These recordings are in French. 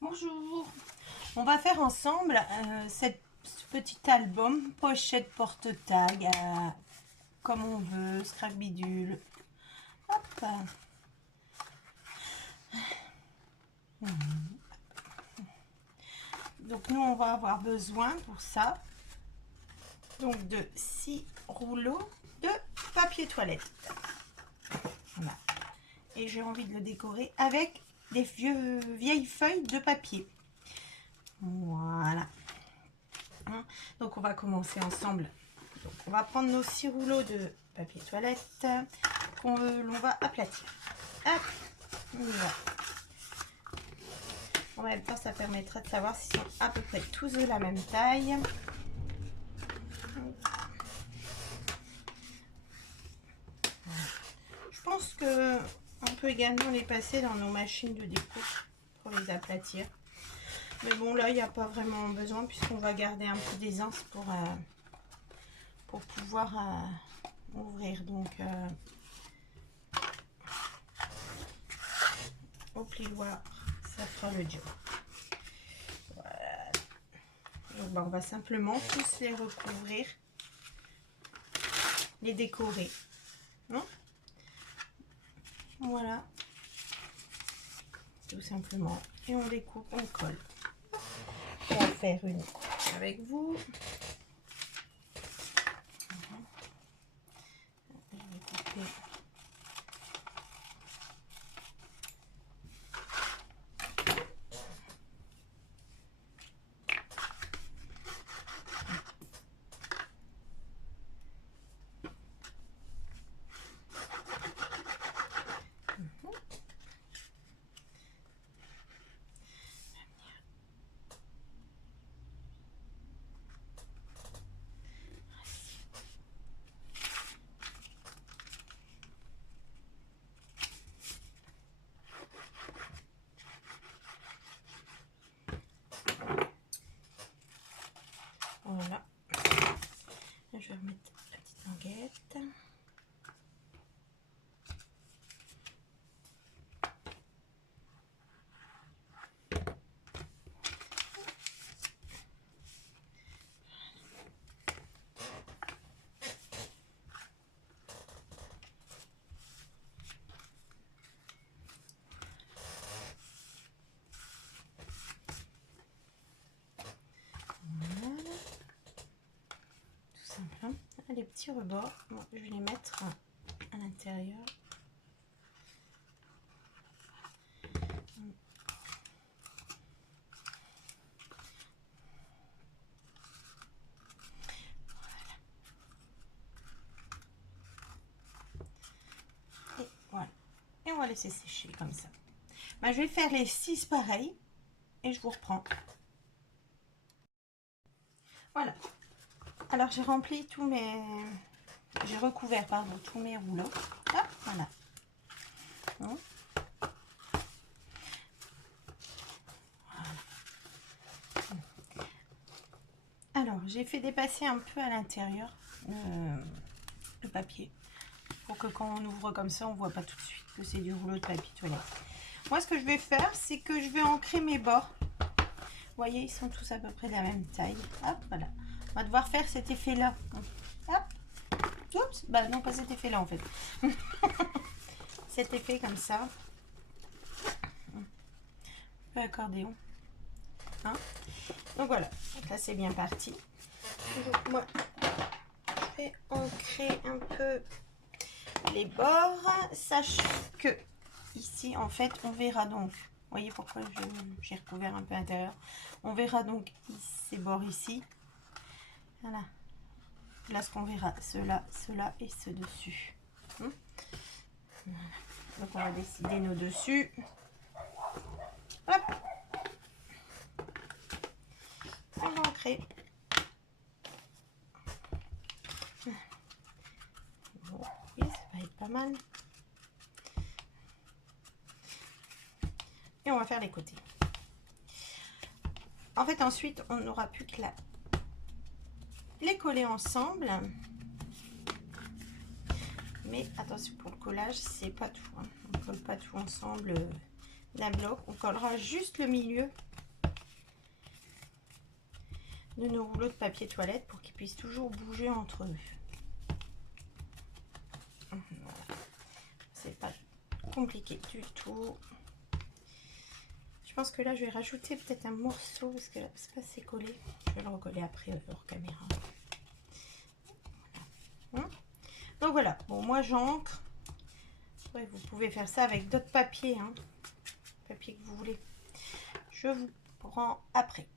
Bonjour. On va faire ensemble ce petit album pochette porte-tag comme on veut, scrap bidule. Hop. Donc nous on va avoir besoin pour ça donc de 6 rouleaux de papier toilette. Voilà. Et j'ai envie de le décorer avec des vieilles feuilles de papier. Voilà. Donc on va commencer ensemble. Donc, on va prendre nos 6 rouleaux de papier toilette l'on va aplatir. Hop, on y va. En même temps, ça permettra de savoir s'ils sont à peu près tous de la même taille. Je pense que on peut également les passer dans nos machines de découpe pour les aplatir. Mais bon, là, il n'y a pas vraiment besoin puisqu'on va garder un peu d'aisance pour pouvoir ouvrir. Donc, au plioir, ça fera le job. Voilà. Donc, on va simplement tous les recouvrir, les décorer. Non? Voilà. Tout simplement. Et on découpe, on colle. On va faire une avec vous. Je vais couper. Voilà. Je vais remettre la petite languette. Les petits rebords, bon, je vais les mettre à l'intérieur. Et voilà. Et on va laisser sécher comme ça. Ben, je vais faire les 6 pareils et je vous reprends. Voilà. Alors j'ai rempli tous mes... J'ai recouvert, pardon, tous mes rouleaux. Hop, voilà. Voilà. Alors j'ai fait dépasser un peu à l'intérieur le papier. Pour que quand on ouvre comme ça, on voit pas tout de suite que c'est du rouleau de papier toilette. Moi, ce que je vais faire, c'est que je vais ancrer mes bords. Vous voyez, ils sont tous à peu près de la même taille. Hop, voilà. On va devoir faire cet effet-là. Hop. Oups. Bah non, pas cet effet-là, en fait. Cet effet comme ça. Un peu accordéon. Hein? Donc voilà. Donc là, c'est bien parti. Donc moi, je vais ancrer un peu les bords. Sache que ici, en fait, on verra donc... Vous voyez pourquoi j'ai recouvert un peu l'intérieur. On verra donc ces bords ici. Voilà. Là, ce qu'on verra, ceux-là et ceux dessus. Voilà. Donc, on va décider nos dessus. Hop. On va ancrer. Bon, oui, ça va être pas mal. Et on va faire les côtés. En fait, ensuite, on n'aura plus que les coller ensemble. Mais attention, pour le collage, c'est pas tout. Hein. On ne colle pas tout ensemble d'un bloc. On collera juste le milieu de nos rouleaux de papier toilette pour qu'ils puissent toujours bouger entre eux. Voilà. C'est pas compliqué du tout. Je pense que là je vais rajouter peut-être un morceau parce que là c'est pas assez collé. Je vais le recoller après hors caméra. Voilà. Donc voilà, bon moi j'encre. Ouais, vous pouvez faire ça avec d'autres papiers, hein. Papier que vous voulez. Je vous prends après.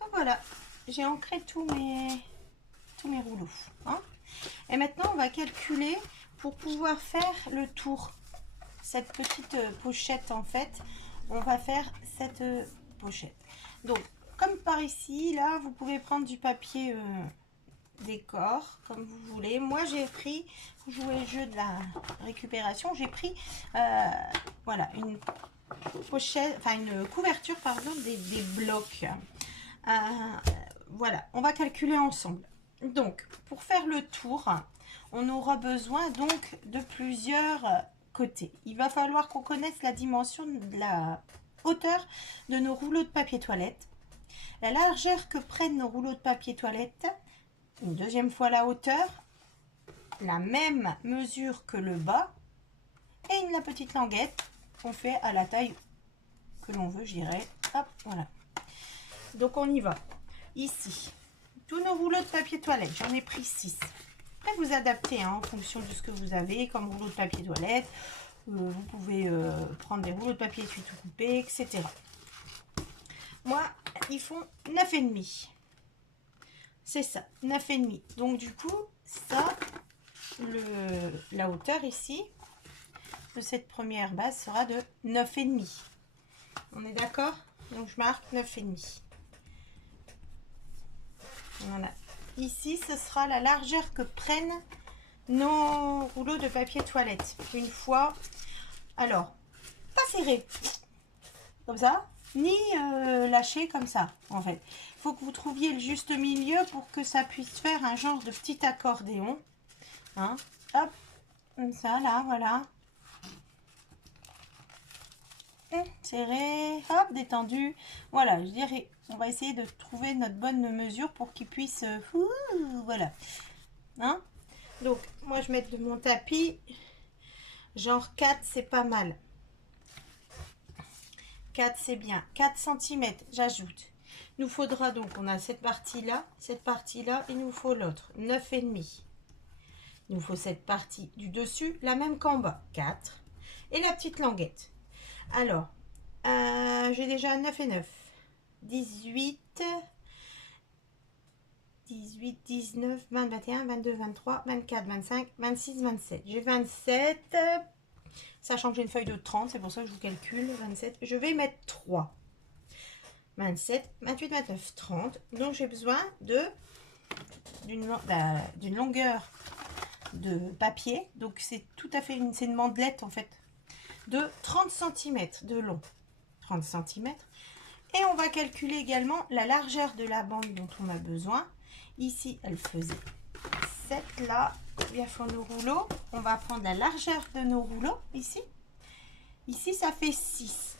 Donc voilà, j'ai ancré tous mes rouleaux, hein. Et maintenant on va calculer pour pouvoir faire le tour. Cette petite pochette en fait, on va faire cette pochette. Donc comme par ici, là vous pouvez prendre du papier décor comme vous voulez. Moi j'ai pris, pour jouer le jeu de la récupération, j'ai pris voilà une pochette, enfin une couverture pardon des blocs. Voilà, on va calculer ensemble. Donc pour faire le tour, on aura besoin donc de plusieurs côtés. Il va falloir qu'on connaisse la dimension de la hauteur de nos rouleaux de papier toilette, la largeur que prennent nos rouleaux de papier toilette, une deuxième fois la hauteur, la même mesure que le bas et la petite languette qu'on fait à la taille que l'on veut, je dirais. Hop, voilà. Donc on y va. Ici, tous nos rouleaux de papier toilette, j'en ai pris 6. Après vous adaptez hein, en fonction de ce que vous avez comme rouleau de papier toilette. Vous pouvez prendre des rouleaux de papier essuie tout coupé, etc. Moi, ils font 9,5. C'est ça, 9,5. Donc du coup, ça, la hauteur ici de cette première base sera de 9,5. On est d'accord? Donc je marque 9,5. Voilà. Ici, ce sera la largeur que prennent nos rouleaux de papier toilette. Une fois, alors, pas serré, comme ça, ni lâché comme ça, en fait. Il faut que vous trouviez le juste milieu pour que ça puisse faire un genre de petit accordéon. Hein? Hop, comme ça, là, voilà. Serré, hop, détendu. Voilà, je dirais, on va essayer de trouver notre bonne mesure pour qu'il puisse... voilà. Hein? Donc, moi, je mets de mon tapis. Genre 4, c'est pas mal. 4, c'est bien. 4 cm, j'ajoute. Il nous faudra donc, on a cette partie-là, il nous faut l'autre, 9,5. Il nous faut cette partie du dessus, la même qu'en bas, 4. Et la petite languette. Alors, j'ai déjà 9 et 9. 18, 19, 20, 21, 22, 23, 24, 25, 26, 27. J'ai 27, sachant que j'ai une feuille de 30, c'est pour ça que je vous calcule, 27. Je vais mettre 3. 27, 28, 29, 30. Donc j'ai besoin d'une longueur de papier. Donc c'est tout à fait c'est une mandelette en fait. De 30 cm de long. 30 cm. Et on va calculer également la largeur de la bande dont on a besoin. Ici, elle faisait 7 là. Bien pour nos rouleaux. On va prendre la largeur de nos rouleaux ici. Ici, ça fait 6.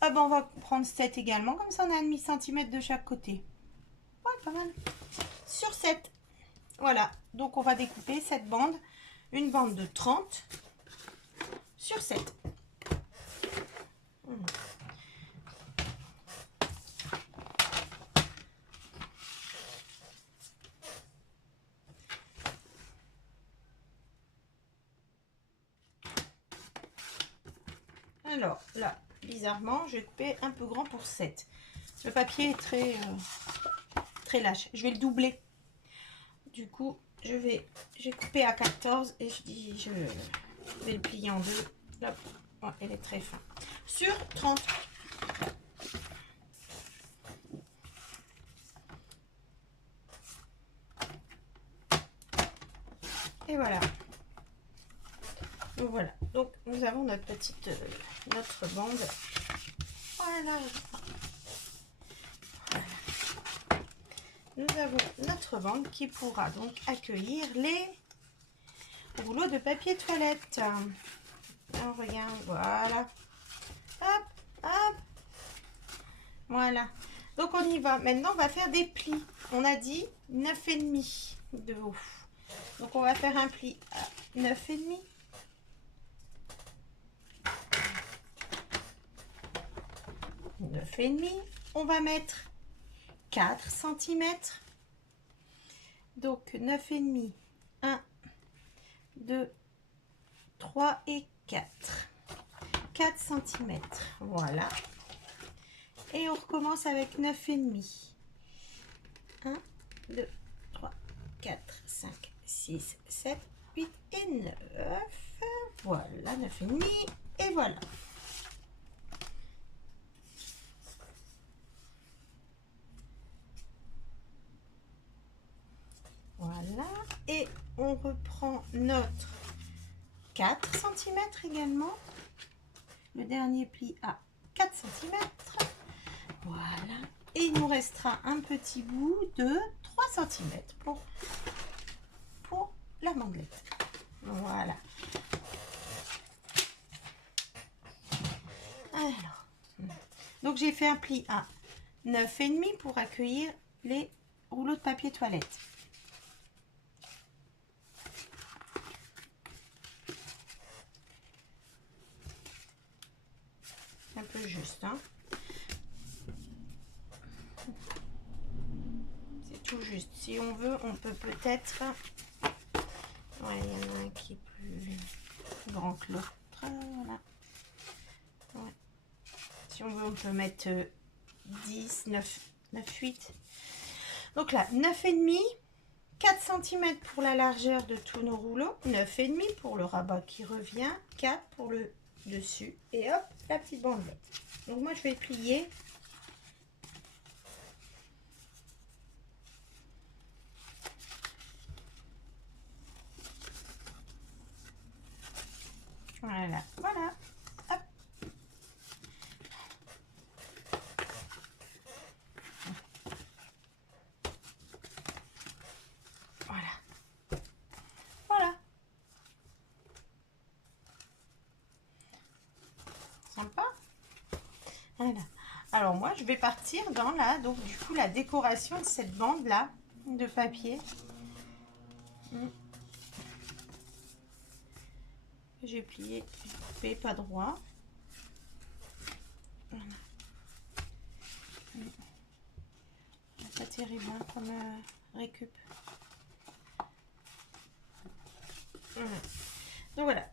Ah ben, on va prendre 7 également. Comme ça, on a un demi-centimètre de chaque côté. Ouais, pas mal. Sur 7. Voilà. Donc, on va découper cette bande. Une bande de 30 sur 7. Alors là, bizarrement, je vais couper un peu grand pour 7. Le papier est très lâche. Je vais le doubler. Du coup, j'ai coupé à 14 et je vais le plier en deux. Là, oh, elle est très fin. Sur 30. Et voilà. Donc voilà. Donc nous avons notre petite notre bande. Voilà. Nous avons notre bande qui pourra donc accueillir les rouleaux de papier toilette. On regarde, voilà. Hop, hop. Voilà. Donc on y va. Maintenant, on va faire des plis. On a dit 9,5 de haut. Donc on va faire un pli à 9,5. On va mettre 4 cm. Donc 9,5. 1, 2, 3 et 4. 4 cm. Voilà. Et on recommence avec 9,5. 1, 2, 3, 4, 5, 6, 7, 8 et 9. Voilà, 9,5. Et voilà. Voilà. Et on reprend notre 4 cm également. Le dernier pli à 4 cm. Voilà. Et il nous restera un petit bout de 3 cm pour la bandelette. Voilà. Alors, donc j'ai fait un pli à 9,5 pour accueillir les rouleaux de papier toilette. Un peu juste, hein. C'est tout juste. Si on veut, on peut peut-être... Ouais, il y en a un qui est plus grand que l'autre. Voilà. Ouais. Si on veut, on peut mettre 10, 9, 9, 8. Donc là, 9,5, 4 cm pour la largeur de tous nos rouleaux, 9,5 pour le rabat qui revient, 4 pour le dessus. Et hop, la petite bandelette. Donc moi, je vais plier. Voilà, voilà. Hop. Voilà. Voilà. Sympa. Voilà. Alors moi, je vais partir dans la, donc du coup, la décoration de cette bande là de papier. J'ai plié, coupé, pas droit. Voilà. Pas terrible hein, comme récup. Voilà. Donc voilà.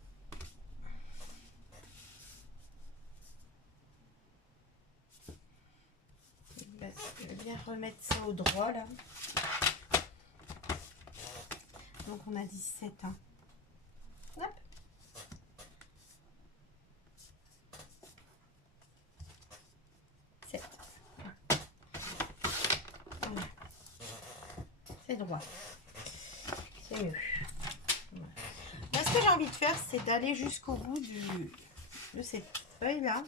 Je vais bien remettre ça au droit là. Donc on a 17 hein. Hop. Voilà. C'est droit. C'est mieux. Voilà. Là, ce que j'ai envie de faire, c'est d'aller jusqu'au bout de cette feuille là.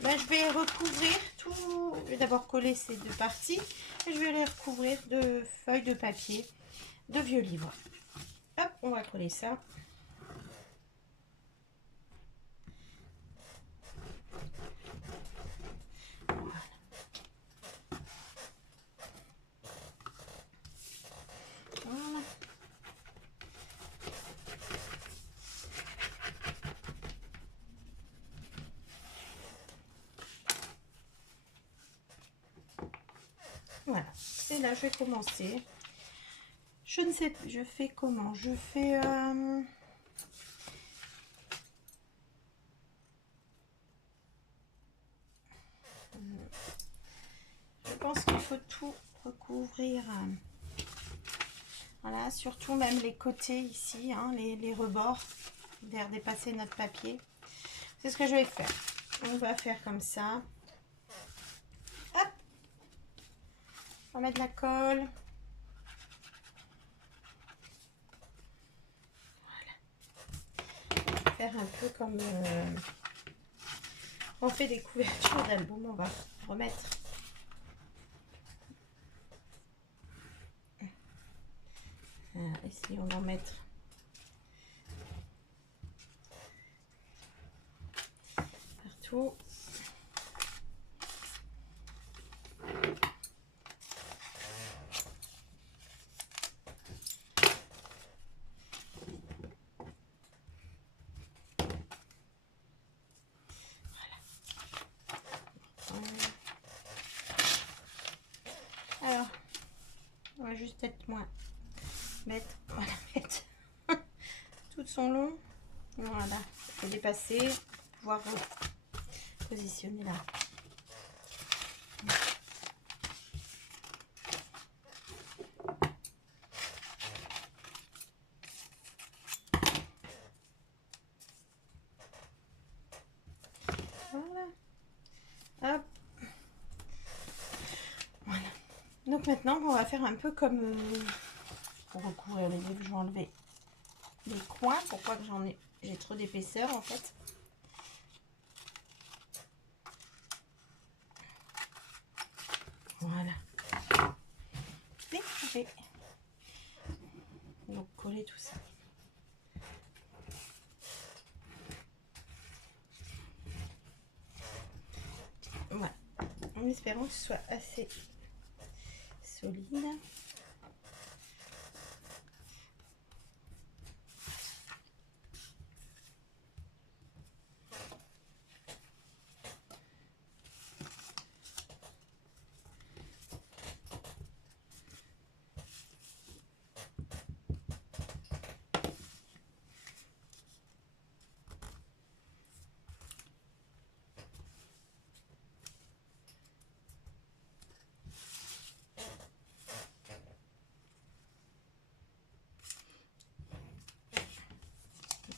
Là, je vais recouvrir tout. Je vais d'abord coller ces deux parties et je vais les recouvrir de feuilles de papier de vieux livres. Hop, on va coller ça. Voilà. Voilà. Voilà. Et là, je vais commencer. Je ne sais plus, je fais comment? Je fais... Je pense qu'il faut tout recouvrir. Voilà, surtout même les côtés ici, hein, les rebords, d'air dépasser notre papier. C'est ce que je vais faire. On va faire comme ça. Hop. On va mettre la colle. Faire un peu comme on fait des couvertures d'album. On va remettre essayons d'en mettre partout. peut-être moins mettre, voilà, mettre tout son long. Voilà, et dépasser, pouvoir positionner là. Voilà. Hop. Voilà. Donc maintenant, on va faire un peu comme pour recouvrir les livres. Je vais enlever les coins. Pourquoi que j'ai trop d'épaisseur en fait. Voilà. Et je vais donc coller tout ça. Voilà. En espérant que ce soit assez solide.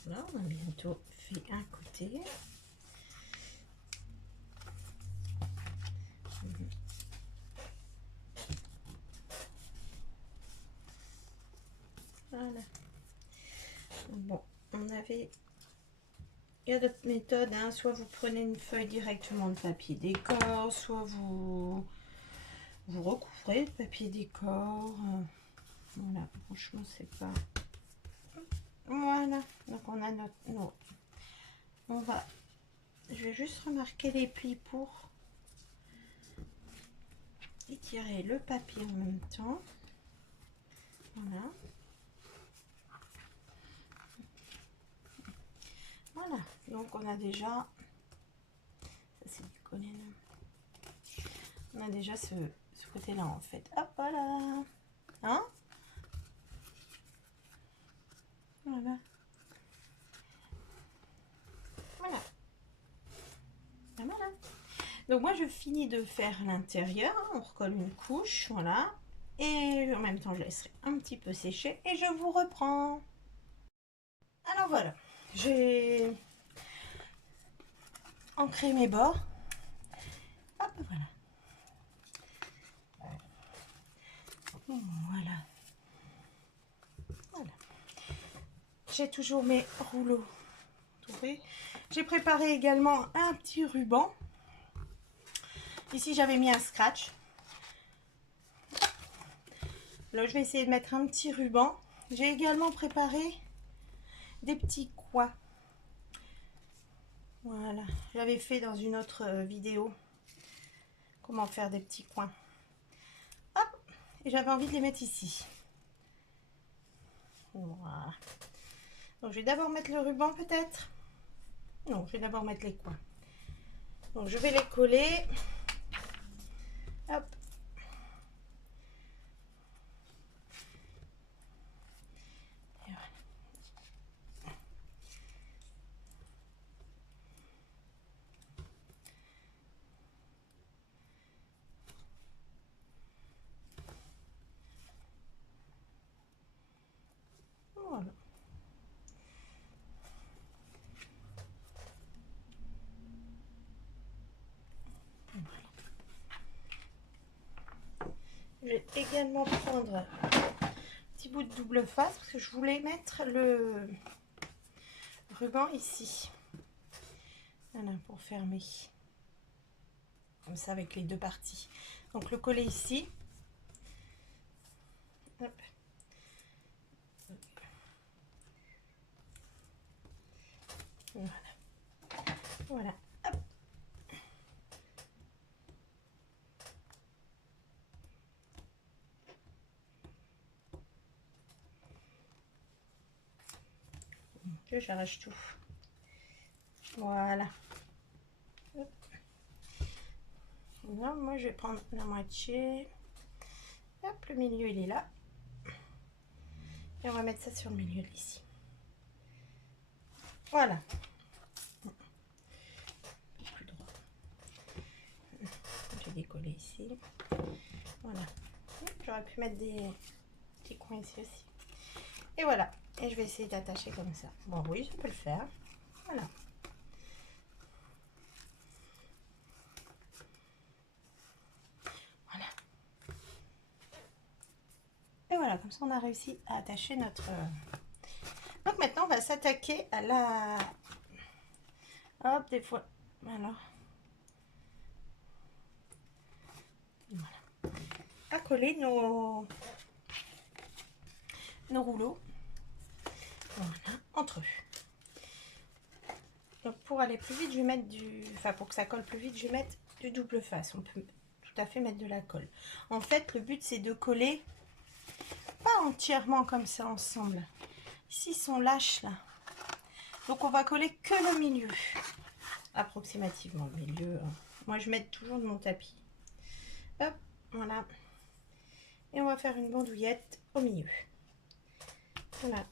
Voilà, on a bientôt fait un côté. Voilà. Bon, on avait... Il y a d'autres méthodes, hein. Soit vous prenez une feuille directement de papier décor, soit vous recouvrez de papier décor. Voilà, franchement, c'est pas... Voilà, donc on a notre... On va... Je vais juste remarquer les plis pour étirer le papier en même temps. Voilà. Voilà, donc on a déjà... Ça c'est du collène. On a déjà ce côté-là en fait. Hop, voilà. Hein? Voilà. Voilà. Voilà. Donc moi je finis de faire l'intérieur. On recolle une couche, voilà. Et en même temps je laisserai un petit peu sécher et je vous reprends. Alors voilà. J'ai ancré mes bords. Hop, voilà. Voilà. Voilà. J'ai toujours mes rouleaux. J'ai préparé également un petit ruban. Ici j'avais mis un scratch. Là je vais essayer de mettre un petit ruban. J'ai également préparé des petits coins. Voilà, j'avais fait dans une autre vidéo comment faire des petits coins. Hop, et j'avais envie de les mettre ici. Voilà. Donc je vais d'abord mettre le ruban peut-être. Non, je vais d'abord mettre les coins. Donc je vais les coller. Hop. Et voilà. Voilà. Je vais également prendre un petit bout de double face parce que je voulais mettre le ruban ici. Voilà, pour fermer. Comme ça avec les deux parties. Donc le coller ici. Hop. Voilà. Voilà. Hop. J'arrache tout. Voilà. Hop. Là, moi je vais prendre la moitié. Hop, le milieu il est là. Et on va mettre ça sur le milieu ici. Voilà. Plus droit. Je vais décoller ici. Voilà. J'aurais pu mettre des petits coins ici aussi. Et voilà. Et je vais essayer d'attacher comme ça. Bon, oui, je peux le faire. Voilà. Voilà. Et voilà, comme ça on a réussi à attacher notre... Donc maintenant on va s'attaquer à la... Hop, des fois... Alors... Voilà. À coller nos rouleaux. Voilà, entre eux. Donc pour aller plus vite, je vais mettre du... Enfin, pour que ça colle plus vite, je vais mettre du double face. On peut tout à fait mettre de la colle. En fait, le but, c'est de coller pas entièrement comme ça ensemble. Ici, ils sont lâches, là. Donc, on va coller que le milieu. Approximativement le milieu. Moi, je mets toujours de mon tapis. Hop, voilà. Et on va faire une bandouliette au milieu. Voilà.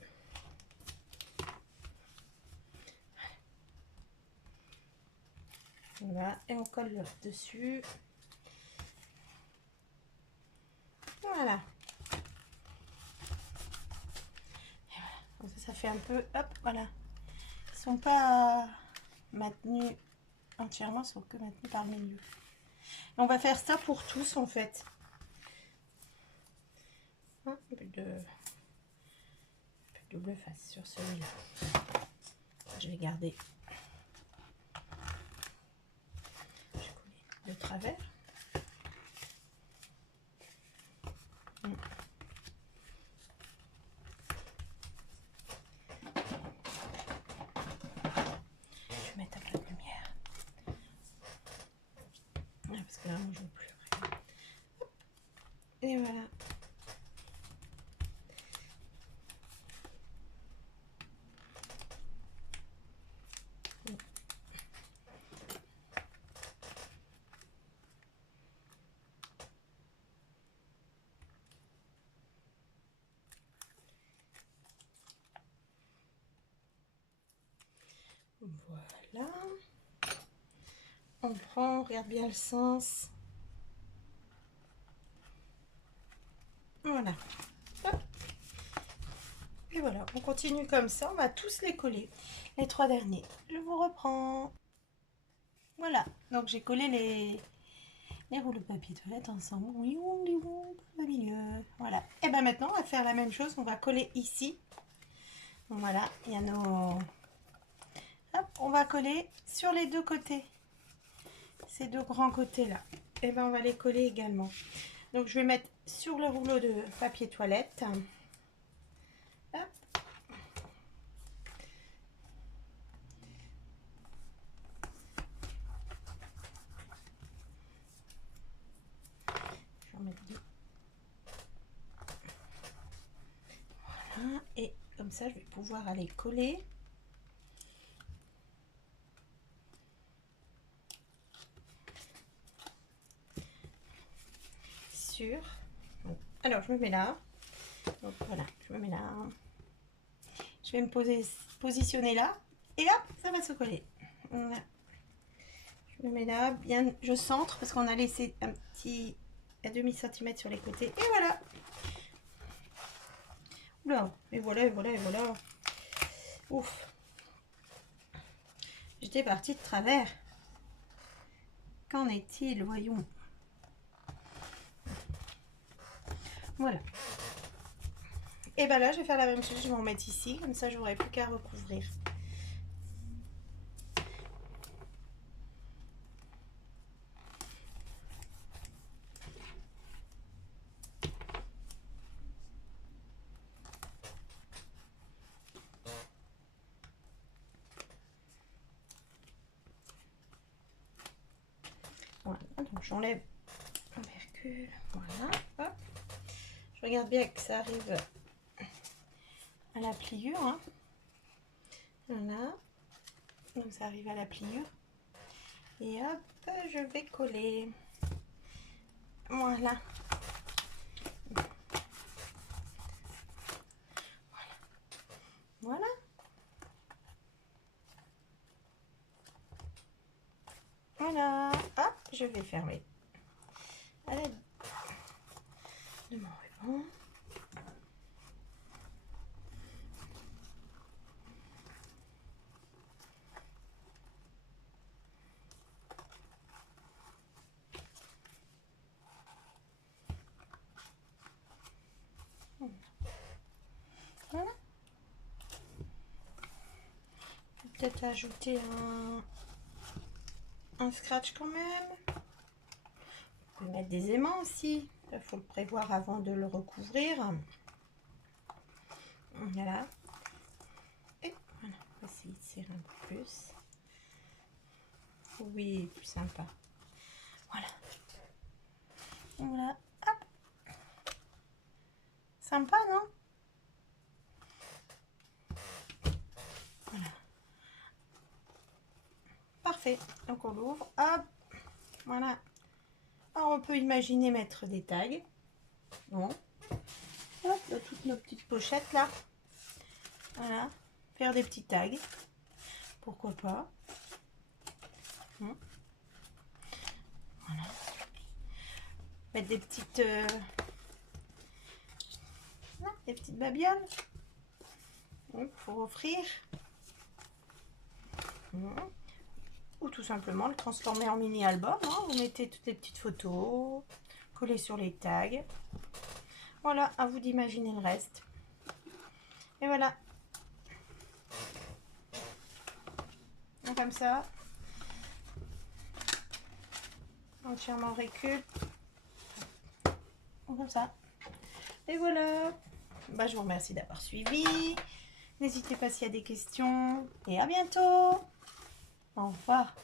Voilà, et on colle le dessus. Voilà. Et voilà. Donc ça fait un peu, hop, voilà. Ils sont pas maintenus entièrement, ils sont que maintenus par le milieu. Et on va faire ça pour tous en fait. Un peu de double face sur celui-là. Je vais garder. Je vais coller de travers. Je vais mettre un peu de lumière. Ah, parce que là, moi, je ne veux plus. Et voilà. Voilà. On prend, on regarde bien le sens. Voilà. Hop. Et voilà, on continue comme ça. On va tous les coller. Les 3 derniers. Je vous reprends. Voilà. Donc j'ai collé les rouleaux de papier toilette ensemble. Oui, au milieu. Voilà. Et ben maintenant, on va faire la même chose. On va coller ici. Voilà. Il y a nos... Hop, on va coller sur les deux côtés. Ces deux grands côtés là. Et ben on va les coller également. Donc je vais mettre sur le rouleau de papier toilette. Hop. Je vais en mettre deux. Voilà. Et comme ça je vais pouvoir aller coller. Sur. Alors je me mets là. Donc voilà, je me mets là. Je vais me positionner là. Et hop, ça va se coller. Voilà. Je me mets là, bien, je centre parce qu'on a laissé un petit demi centimètre sur les côtés. Et voilà. Oula, et voilà, et voilà, et voilà. Ouf. J'étais partie de travers. Qu'en est-il? Voyons. Voilà. Et ben là, je vais faire la même chose. Je vais en mettre ici. Comme ça, j'aurai plus qu'à recouvrir. Voilà. Donc, j'enlève l'opercule. Voilà. Hop. Je regarde bien que ça arrive à la pliure. Hein. Voilà. Donc, ça arrive à la pliure. Et hop, je vais coller. Voilà. Voilà. Voilà. Hop, je vais fermer. À l'aide de mon ruban. Voilà. Peut-être ajouter un scratch quand même. On peut mettre des aimants aussi. Il faut le prévoir avant de le recouvrir. Voilà. Et voilà, on va essayer de serrer un peu plus. Oui, plus sympa. Voilà. Voilà. Hop. Sympa, non? Voilà. Parfait. Donc on l'ouvre. Hop. Voilà. Alors on peut imaginer mettre des tags. Bon. Hop, dans toutes nos petites pochettes là. Voilà. Faire des petits tags. Pourquoi pas. Voilà. Mettre des petites des petites babioles pour offrir. Ou tout simplement le transformer en mini album. Vous mettez toutes les petites photos, collez sur les tags. Voilà, à vous d'imaginer le reste. Et voilà. Comme ça. Entièrement récup. Comme ça. Et voilà. Je vous remercie d'avoir suivi. N'hésitez pas s'il y a des questions. Et à bientôt. Au revoir.